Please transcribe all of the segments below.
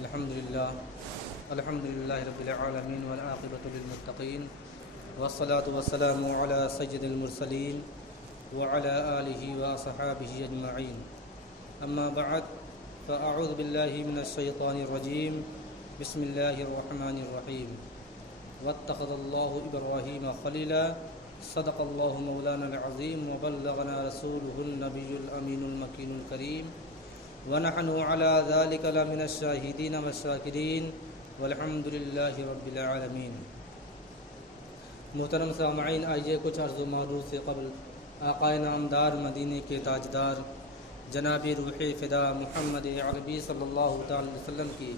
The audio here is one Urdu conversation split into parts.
الحمد للہ رب العالمین والعاقبۃ للمتقین والصلاة والسلام علی سید المرسلین وعلی آلہ وصحابہ اجمعین اما بعد فاعوذ باللہ من الشیطان الرجیم بسم اللہ الرحمن الرحیم واتخذ اللہ ابراہیم خلیلا صدق اللہ مولانا العظیم وبلغنا رسولہ النبی الامین المکین الکریم ونحن على ذلك لمن الشاهدين والشاکرین والحمد للہ رب العالمین۔ محترم سامعین، آئیے کچھ عرض و معروض سے قبل آقائے نامدار مدینے کے تاجدار جناب روح فدا محمد عربی صلی اللہ تعالی وسلم کی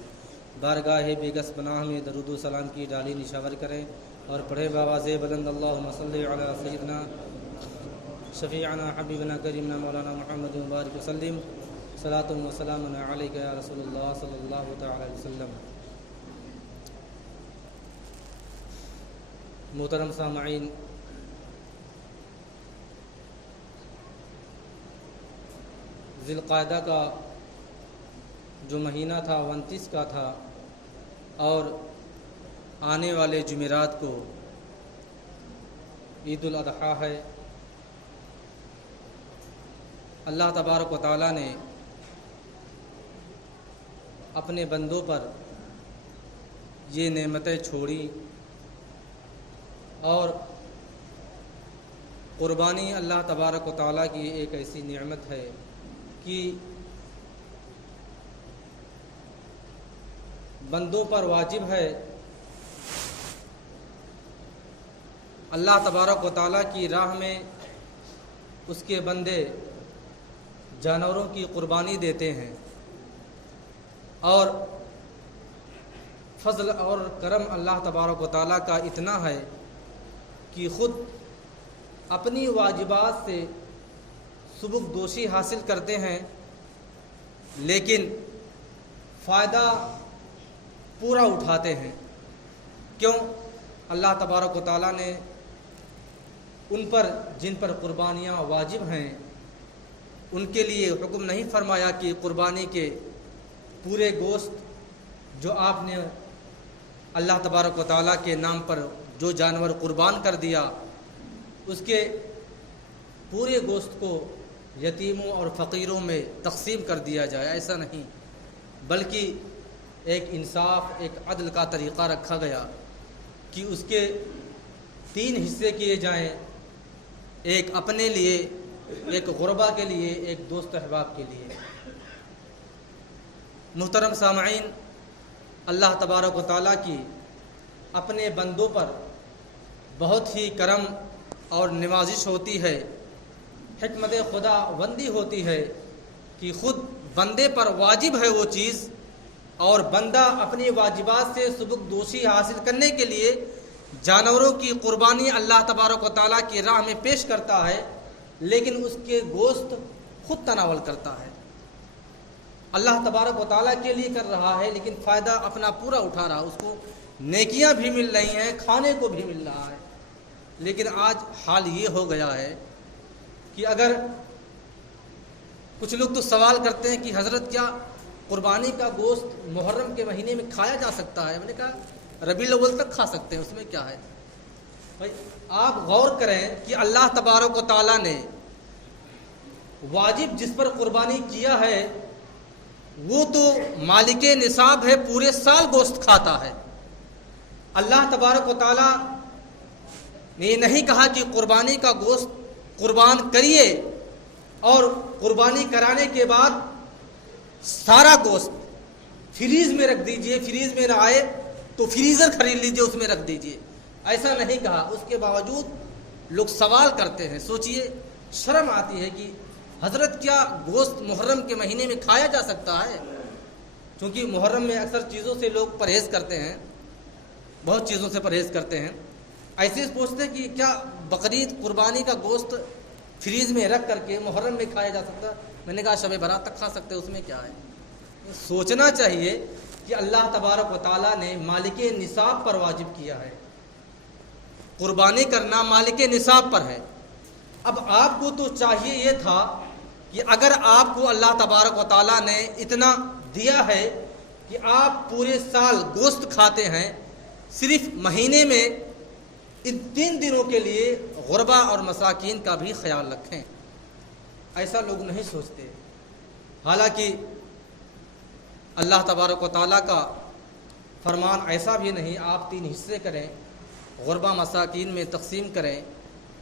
بارگاہ بیگس پناہ میں درود و سلام کی ڈالی نشاور کریں اور پڑھیں بآواز بلند اللہم صلی علی سیدنا شفیعنا حبیبنا کریمنا مولانا محمد مبارک وسلم صلاۃ و سلام علیک یا رسول اللہ صلی اللہ تعالی علیہ وسلم۔ محترم سامعین، ذی القعدہ کا جو مہینہ تھا 29 کا تھا اور آنے والے جمعرات کو عید الاضحیٰ ہے۔ اللہ تبارک و تعالیٰ نے اپنے بندوں پر یہ نعمتیں چھوڑی اور قربانی اللہ تبارک و تعالیٰ کی ایک ایسی نعمت ہے کہ بندوں پر واجب ہے اللہ تبارک و تعالیٰ کی راہ میں اس کے بندے جانوروں کی قربانی دیتے ہیں، اور فضل اور کرم اللہ تبارک و تعالیٰ کا اتنا ہے کہ خود اپنی واجبات سے سبک دوشی حاصل کرتے ہیں، لیکن فائدہ پورا اٹھاتے ہیں۔ کیوں؟ اللہ تبارک و تعالیٰ نے ان پر جن پر قربانیاں واجب ہیں ان کے لیے حکم نہیں فرمایا کہ قربانی کے پورے گوشت جو آپ نے اللہ تبارک و تعالیٰ کے نام پر جو جانور قربان کر دیا اس کے پورے گوشت کو یتیموں اور فقیروں میں تقسیم کر دیا جائے، ایسا نہیں، بلکہ ایک انصاف، ایک عدل کا طریقہ رکھا گیا کہ اس کے 3 حصے کیے جائیں، ایک اپنے لیے، ایک غربا کے لیے، ایک دوست احباب کے لیے۔ محترم سامعین، اللہ تبارک و تعالیٰ کی اپنے بندوں پر بہت ہی کرم اور نوازش ہوتی ہے، حکمت خدا بندی ہوتی ہے کہ خود بندے پر واجب ہے وہ چیز، اور بندہ اپنی واجبات سے سبک دوشی حاصل کرنے کے لیے جانوروں کی قربانی اللہ تبارک و تعالیٰ کی راہ میں پیش کرتا ہے، لیکن اس کے گوشت خود تناول کرتا ہے۔ اللہ تبارک و تعالیٰ کے لیے کر رہا ہے، لیکن فائدہ اپنا پورا اٹھا رہا، اس کو نیکیاں بھی مل رہی ہیں، کھانے کو بھی مل رہا ہے۔ لیکن آج حال یہ ہو گیا ہے کہ اگر کچھ لوگ تو سوال کرتے ہیں کہ حضرت کیا قربانی کا گوشت محرم کے مہینے میں کھایا جا سکتا ہے؟ میں نے کہا ربیع الاول تک کھا سکتے ہیں، اس میں کیا ہے؟ بھائی آپ غور کریں کہ اللہ تبارک و تعالیٰ نے واجب جس پر قربانی کیا ہے وہ تو مالک نصاب ہے، پورے سال گوشت کھاتا ہے۔ اللہ تبارک و تعالیٰ نے یہ نہیں کہا کہ قربانی کا گوشت قربان کریے اور قربانی کرانے کے بعد سارا گوشت فریز میں رکھ دیجئے، فریز میں نہ آئے تو فریزر خرید لیجئے، اس میں رکھ دیجئے، ایسا نہیں کہا۔ اس کے باوجود لوگ سوال کرتے ہیں، سوچئے شرم آتی ہے کہ حضرت کیا گوشت محرم کے مہینے میں کھایا جا سکتا ہے؟ کیونکہ محرم میں اکثر چیزوں سے لوگ پرہیز کرتے ہیں، بہت چیزوں سے پرہیز کرتے ہیں، ایسے پوچھتے ہیں کہ کیا بقرعید قربانی کا گوشت فریز میں رکھ کر کے محرم میں کھایا جا سکتا ہے؟ میں نے کہا شب برات تک کھا سکتے ہیں، اس میں کیا ہے؟ سوچنا چاہیے کہ اللہ تبارک و تعالیٰ نے مالک نصاب پر واجب کیا ہے، قربانی کرنا مالک نصاب پر ہے۔ اب آپ کو تو چاہیے یہ تھا کہ اگر آپ کو اللہ تبارک و تعالیٰ نے اتنا دیا ہے کہ آپ پورے سال گوشت کھاتے ہیں، صرف مہینے میں ان 3 دنوں کے لیے غربا اور مساکین کا بھی خیال رکھیں۔ ایسا لوگ نہیں سوچتے، حالانکہ اللہ تبارک و تعالیٰ کا فرمان ایسا بھی نہیں۔ آپ 3 حصے کریں، غربا مساکین میں تقسیم کریں،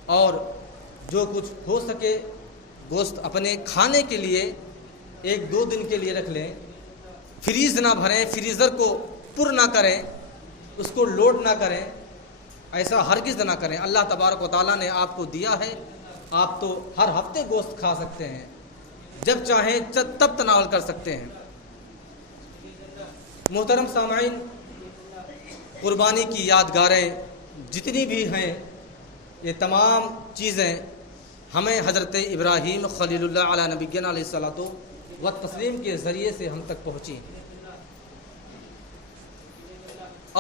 اور جو کچھ ہو سکے گوشت اپنے کھانے کے لیے 1-2 دن کے لیے رکھ لیں، فریز نہ بھریں، فریزر کو پر نہ کریں، اس کو لوڈ نہ کریں، ایسا ہرگز نہ کریں۔ اللہ تبارک و تعالیٰ نے آپ کو دیا ہے، آپ تو ہر ہفتے گوشت کھا سکتے ہیں، جب چاہیں تب تناول کر سکتے ہیں۔ محترم سامعین، قربانی کی یادگاریں جتنی بھی ہیں، یہ تمام چیزیں ہمیں حضرت ابراہیم خلیل اللہ علیہ نبینا علیہ الصلوۃ والتسلیم کے ذریعے سے ہم تک پہنچی،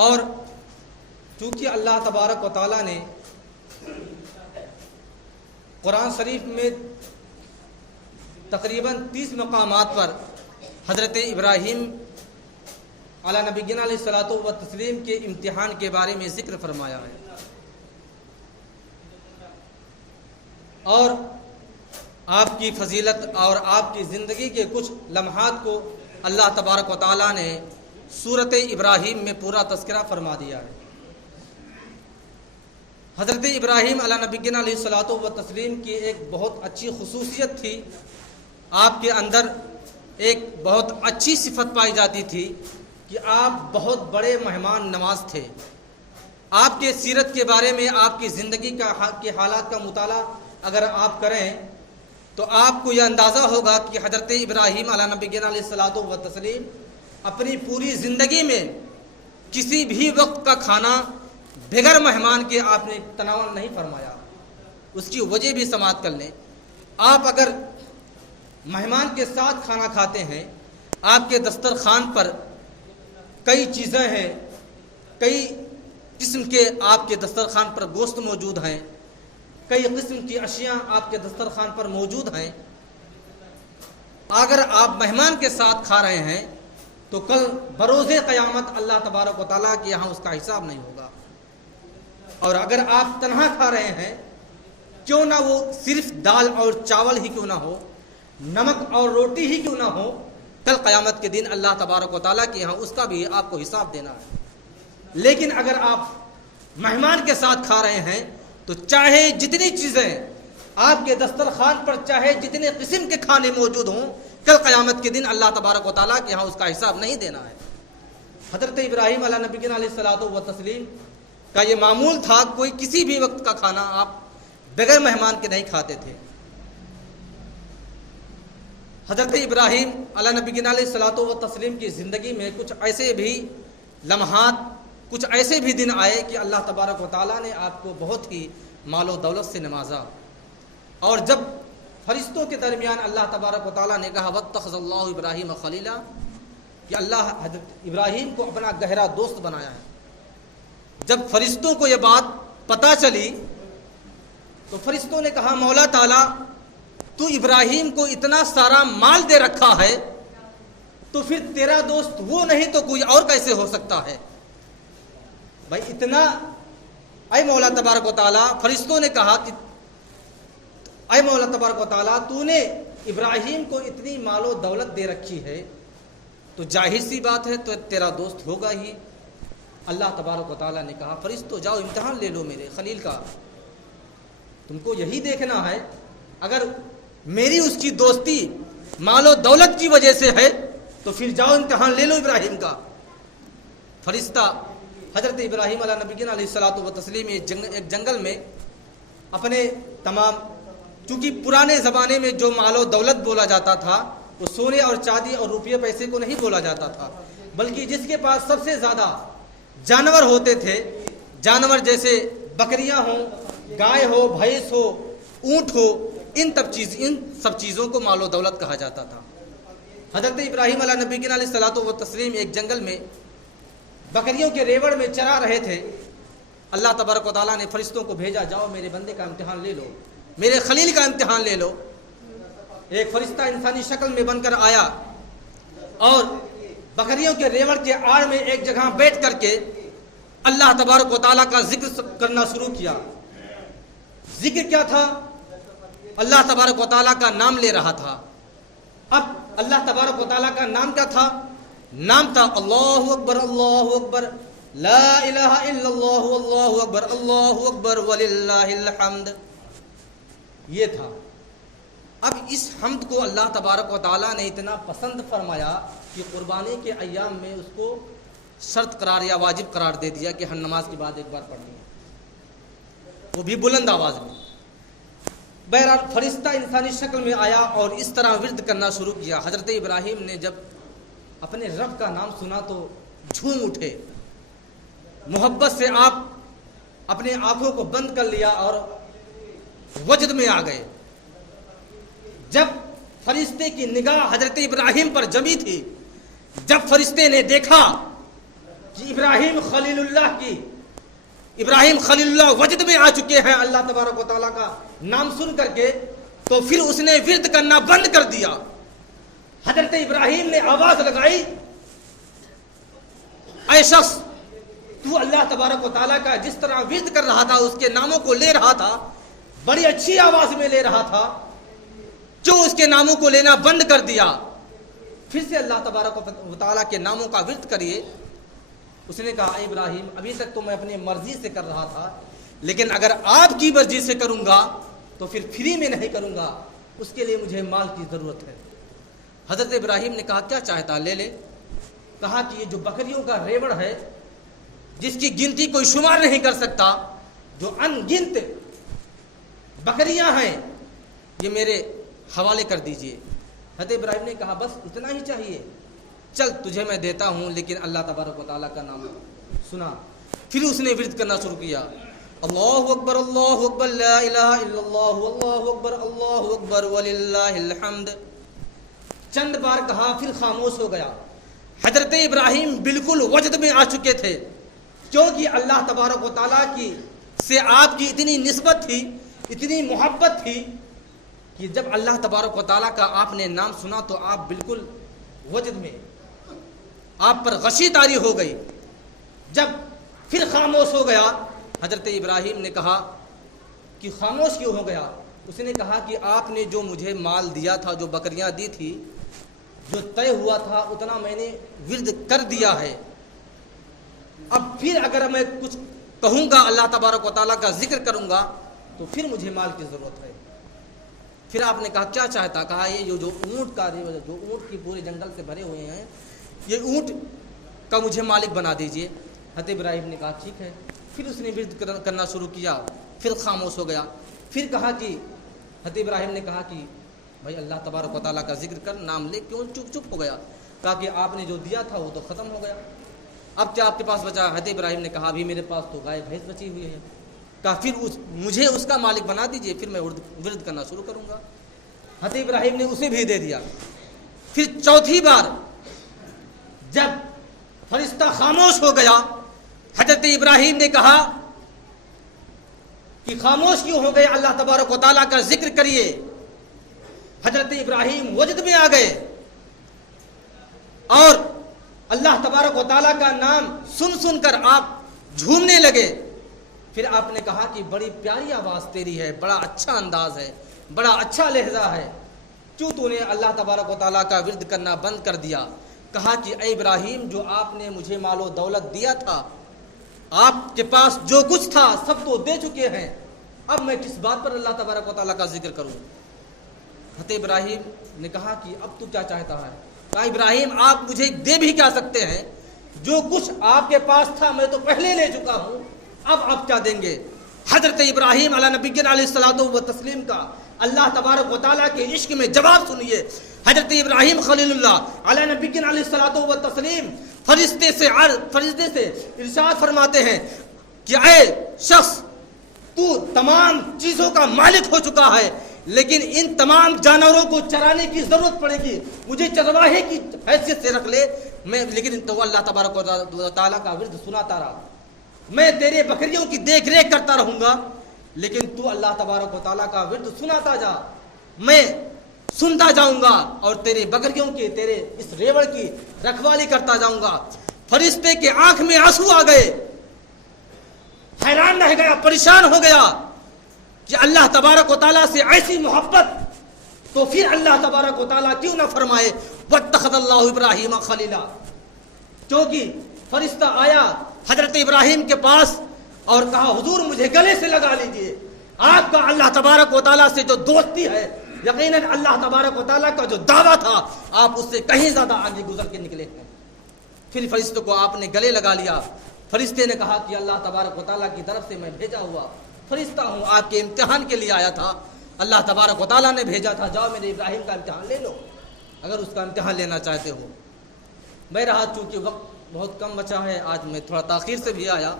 اور چونکہ اللہ تبارک و تعالیٰ نے قرآن شریف میں تقریباً 30 مقامات پر حضرت ابراہیم علیہ نبینا علیہ الصلوۃ والتسلیم کے امتحان کے بارے میں ذکر فرمایا ہے، اور آپ کی فضیلت اور آپ کی زندگی کے کچھ لمحات کو اللہ تبارک و تعالیٰ نے سورۃ ابراہیم میں پورا تذکرہ فرما دیا ہے۔ حضرت ابراہیم علیہ نبینا علیہ الصلوۃ والتسلیم کی ایک بہت اچھی خصوصیت تھی، آپ کے اندر ایک بہت اچھی صفت پائی جاتی تھی کہ آپ بہت بڑے مہمان نواز تھے۔ آپ کے سیرت کے بارے میں، آپ کی زندگی کے حالات کا مطالعہ اگر آپ کریں تو آپ کو یہ اندازہ ہوگا کہ حضرت ابراہیم علیہ نبینا علیہ الصلوۃ والتسلیم اپنی پوری زندگی میں کسی بھی وقت کا کھانا بغیر مہمان کے آپ نے تناول نہیں فرمایا۔ اس کی وجہ بھی سماعت کر لیں۔ آپ اگر مہمان کے ساتھ کھانا کھاتے ہیں، آپ کے دسترخوان پر کئی چیزیں ہیں، کئی قسم کے آپ کے دسترخوان پر گوشت موجود ہیں، کئی قسم کی اشیاء آپ کے دسترخوان پر موجود ہیں۔ اگر آپ مہمان کے ساتھ کھا رہے ہیں تو کل بروز قیامت اللہ تبارک و تعالیٰ کے یہاں اس کا حساب نہیں ہوگا، اور اگر آپ تنہا کھا رہے ہیں، کیوں نہ وہ صرف دال اور چاول ہی کیوں نہ ہو، نمک اور روٹی ہی کیوں نہ ہو، کل قیامت کے دن اللہ تبارک و تعالیٰ کے یہاں اس کا بھی آپ کو حساب دینا ہے۔ لیکن اگر آپ مہمان کے ساتھ کھا رہے ہیں تو چاہے جتنی چیزیں آپ کے دسترخوان پر، چاہے جتنے قسم کے کھانے موجود ہوں، کل قیامت کے دن اللہ تبارک و تعالیٰ کے یہاں اس کا حساب نہیں دینا ہے۔ حضرت ابراہیم علیہ نبینا علیہ الصلوۃ والتسلیم کا یہ معمول تھا، کوئی کسی بھی وقت کا کھانا آپ بغیر مہمان کے نہیں کھاتے تھے۔ حضرت ابراہیم علیہ نبینا علیہ الصلوۃ والتسلیم کی زندگی میں کچھ ایسے بھی لمحات، کچھ ایسے بھی دن آئے کہ اللہ تبارک و تعالیٰ نے آپ کو بہت ہی مال و دولت سے نوازا، اور جب فرشتوں کے درمیان اللہ تبارک و تعالیٰ نے کہا واتخذ اللہ ابراہیم خلیلا، کہ اللہ حضرت ابراہیم کو اپنا گہرا دوست بنایا ہے، جب فرشتوں کو یہ بات پتہ چلی تو فرشتوں نے کہا مولا تعالیٰ تو ابراہیم کو اتنا سارا مال دے رکھا ہے، تو پھر تیرا دوست وہ نہیں تو کوئی اور کیسے ہو سکتا ہے؟ بھائی اتنا، اے مولا تبارک و تعالیٰ، فرشتوں نے کہا کہ اے مولا تبارک و تعالیٰ تو نے ابراہیم کو اتنی مال و دولت دے رکھی ہے تو ظاہر سی بات ہے تو تیرا دوست ہوگا ہی۔ اللہ تبارک و تعالیٰ نے کہا فرشتوں جاؤ امتحان لے لو میرے خلیل کا، تم کو یہی دیکھنا ہے، اگر میری اس کی دوستی مال و دولت کی وجہ سے ہے تو پھر جاؤ امتحان لے لو ابراہیم کا۔ فرشتہ حضرت ابراہیم علیہ نبینا علیہ الصلوۃ والتسلیم ایک جنگل میں اپنے تمام، چونکہ پرانے زمانے میں جو مال و دولت بولا جاتا تھا وہ سونے اور چاندی اور روپیے پیسے کو نہیں بولا جاتا تھا، بلکہ جس کے پاس سب سے زیادہ جانور ہوتے تھے، جانور جیسے بکریاں ہوں، گائے ہو، بھینس ہو، اونٹ ہو، ان سب چیزوں کو مال و دولت کہا جاتا تھا۔ حضرت ابراہیم علیہ نبینا علیہ الصلوۃ والتسلیم ایک جنگل میں بکریوں کے ریوڑ میں چرا رہے تھے۔ اللہ تبارک و تعالیٰ نے فرشتوں کو بھیجا جاؤ میرے بندے کا امتحان لے لو، میرے خلیل کا امتحان لے لو۔ ایک فرشتہ انسانی شکل میں بن کر آیا اور بکریوں کے ریوڑ کے آڑ میں ایک جگہ بیٹھ کر کے اللہ تبارک و تعالیٰ کا ذکر کرنا شروع کیا. ذکر کیا تھا؟ اللہ تبارک و تعالیٰ کا نام لے رہا تھا. اب اللہ تبارک و تعالیٰ کا نام کیا تھا؟ نام تھا اللہ اکبر لا الہ الا اللہ اکبر وللہ الحمد. یہ تھا. اب اس حمد کو اللہ تبارک و تعالیٰ نے اتنا پسند فرمایا کہ قربانی کے ایام میں اس کو شرط قرار یا واجب قرار دے دیا کہ ہر نماز کے بعد ایک بار پڑھنی ہے, وہ بھی بلند آواز میں. بہرحال فرشتہ انسانی شکل میں آیا اور اس طرح ورد کرنا شروع کیا. حضرت ابراہیم نے جب اپنے رب کا نام سنا تو جھوم اٹھے. محبت سے آپ اپنے آنکھوں کو بند کر لیا اور وجد میں آ گئے. جب فرشتے کی نگاہ حضرت ابراہیم پر جمی تھی, جب فرشتے نے دیکھا کہ ابراہیم خلیل اللہ وجد میں آ چکے ہیں اللہ تبارک و تعالیٰ کا نام سن کر کے, تو پھر اس نے ورد کرنا بند کر دیا. حضرت ابراہیم نے آواز لگائی, اے شخص تو اللہ تبارک و تعالیٰ کا جس طرح ورد کر رہا تھا, اس کے ناموں کو لے رہا تھا, بڑی اچھی آواز میں لے رہا تھا, جو اس کے ناموں کو لینا بند کر دیا. پھر سے اللہ تبارک و تعالیٰ کے ناموں کا ورد کریے. اس نے کہا اے ابراہیم ابھی تک تو میں اپنی مرضی سے کر رہا تھا, لیکن اگر آپ کی مرضی سے کروں گا تو پھر فری میں نہیں کروں گا, اس کے لیے مجھے مال کی ضرورت ہے. حضرت ابراہیم نے کہا کیا چاہتا لے لے. کہا کہ یہ جو بکریوں کا ریوڑ ہے جس کی گنتی کوئی شمار نہیں کر سکتا, جو ان گنت بکریاں ہیں, یہ میرے حوالے کر دیجئے. حضرت ابراہیم نے کہا بس اتنا ہی چاہیے, چل تجھے میں دیتا ہوں, لیکن اللہ تبارک و تعالیٰ کا نام سنا. پھر اس نے ورد کرنا شروع کیا, اللہ اکبر لا الہ الا اللہ اکبر وللہ الحمد. چند بار کہا پھر خاموش ہو گیا. حضرت ابراہیم بالکل وجد میں آ چکے تھے, کیونکہ اللہ تبارک و تعالیٰ کی سے آپ کی اتنی نسبت تھی, اتنی محبت تھی کہ جب اللہ تبارک و تعالیٰ کا آپ نے نام سنا تو آپ بالکل وجد میں, آپ پر غشی طاری ہو گئی. جب پھر خاموش ہو گیا, حضرت ابراہیم نے کہا کہ خاموش کیوں ہو گیا؟ اس نے کہا کہ آپ نے جو مجھے مال دیا تھا, جو بکریاں دی تھی, جو طے ہوا تھا اتنا میں نے ورد کر دیا ہے. اب پھر اگر میں کچھ کہوں گا, اللہ تبارک و تعالیٰ کا ذکر کروں گا, تو پھر مجھے مال کی ضرورت ہے. پھر آپ نے کہا کیا چاہتا؟ کہا یہ جو اونٹ کا جو اونٹ کی پورے جنگل سے بھرے ہوئے ہیں, یہ اونٹ کا مجھے مالک بنا دیجئے. حضرت ابراہیم نے کہا ٹھیک ہے. پھر اس نے ورد کرنا شروع کیا, پھر خاموش ہو گیا. پھر کہا کہ حضرت ابراہیم نے کہا کہ بھائی اللہ تبارک و تعالیٰ کا ذکر کر, نام لے, کیوں چپ ہو گیا؟ کہا کہ آپ نے جو دیا تھا وہ تو ختم ہو گیا, اب کیا آپ کے پاس بچا؟ حضرت ابراہیم نے کہا ابھی میرے پاس تو گائے بھینس بچی ہوئی ہے. کہا پھر مجھے اس کا مالک بنا دیجئے, پھر میں ورد کرنا شروع کروں گا. حضرت ابراہیم نے اسے بھی دے دیا. پھر چوتھی بار جب فرشتہ خاموش ہو گیا, حضرت ابراہیم نے کہا کہ خاموش کیوں ہو گئے, اللہ تبارک و تعالیٰ کا ذکر کریے. حضرت ابراہیم وجد میں آ گئے اور اللہ تبارک و تعالیٰ کا نام سن سن کر آپ جھومنے لگے. پھر آپ نے کہا کہ بڑی پیاری آواز تیری ہے, بڑا اچھا انداز ہے, بڑا اچھا لہجہ ہے, کیوں تو نے اللہ تبارک و تعالیٰ کا ورد کرنا بند کر دیا؟ کہا کہ اے ابراہیم جو آپ نے مجھے مال و دولت دیا تھا, آپ کے پاس جو کچھ تھا سب تو دے چکے ہیں, اب میں کس بات پر اللہ تبارک و تعالیٰ کا ذکر کروں؟ حضرت ابراہیم نے کہا کہ اب تو کیا چاہتا ہے؟ کہا ابراہیم آپ مجھے دے بھی کیا سکتے ہیں, جو کچھ آپ کے پاس تھا میں تو پہلے لے چکا ہوں, اب آپ کیا دیں گے؟ حضرت ابراہیم علیہ نبی علیہ الصلوۃ والتسلیم کا اللہ تبارک و تعالیٰ کے عشق میں جواب سنیے. حضرت ابراہیم خلیل اللہ علیہ نبی علیہ الصلوۃ والتسلیم فرشتے سے ارشاد فرماتے ہیں کہ اے شخص تو تمام چیزوں کا مالک ہو چکا ہے, لیکن ان تمام جانوروں کو چرانے کی ضرورت پڑے گی, مجھے چرواہے کی حیثیت سے رکھ لے, میں لیکن تو اللہ تبارک و تعالیٰ کا ورد سناتا رہا, میں تیرے بکریوں کی دیکھ ریکھ کرتا رہوں گا, لیکن تو اللہ تبارک و تعالیٰ کا ورد سناتا جا, میں سنتا جاؤں گا اور تیرے بکریوں کی تیرے اس ریوڑ کی رکھوالی کرتا جاؤں گا۔ فرشتے کے آنکھ میں آنسو آ گئے، حیران رہ گیا، پریشان ہو گیا کہ اللہ تبارک و تعالیٰ سے ایسی محبت تو پھر اللہ تبارک و تعالیٰ کیوں نہ فرمائے واتخذ اللہ ابراہیم خلیلا۔ کیونکہ فرشتہ آیا حضرت ابراہیم کے پاس اور کہا حضور مجھے گلے سے لگا لیجئے، آپ کا اللہ تبارک و تعالیٰ سے جو دوستی ہے، یقیناً اللہ تبارک و تعالیٰ کا جو دعویٰ تھا آپ اس سے کہیں زیادہ آگے گزر کے نکلے ہیں۔ پھر فرشتوں کو آپ نے گلے لگا لیا۔ فرشتے نے کہا کہ اللہ تبارک و تعالیٰ کی طرف سے میں بھیجا ہوا فرشتہ ہوں، آپ کے امتحان کے لیے آیا تھا، اللہ تبارک و تعالیٰ نے بھیجا تھا، جاؤ میرے ابراہیم کا امتحان لے لو اگر اس کا امتحان لینا چاہتے ہو۔ میں رہا چونکہ وقت بہت کم بچا ہے، آج میں تھوڑا تاخیر سے بھی آیا،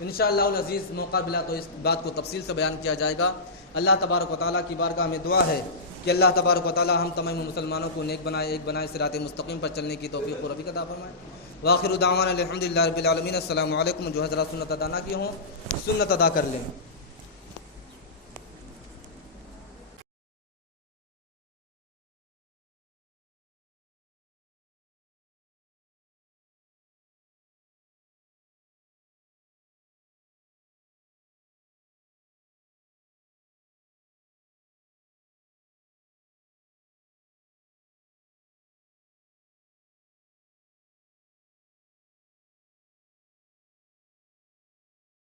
انشاءاللہ العزیز موقع ملا تو اس بات کو تفصیل سے بیان کیا جائے گا۔ اللہ تبارک و تعالیٰ کی بارگاہ میں دعا ہے کہ اللہ تبارک و تعالیٰ ہم تمام مسلمانوں کو نیک بنائے، ایک بنائے، صراط مستقیم پر چلنے کی توفیق و رفیق عطا فرمائے۔ وآخر دعوانا الحمدللہ رب العالمین۔ السلام علیکم۔ جو حضرات سنت ادا نہ کی ہوں سنت ادا کر لیں۔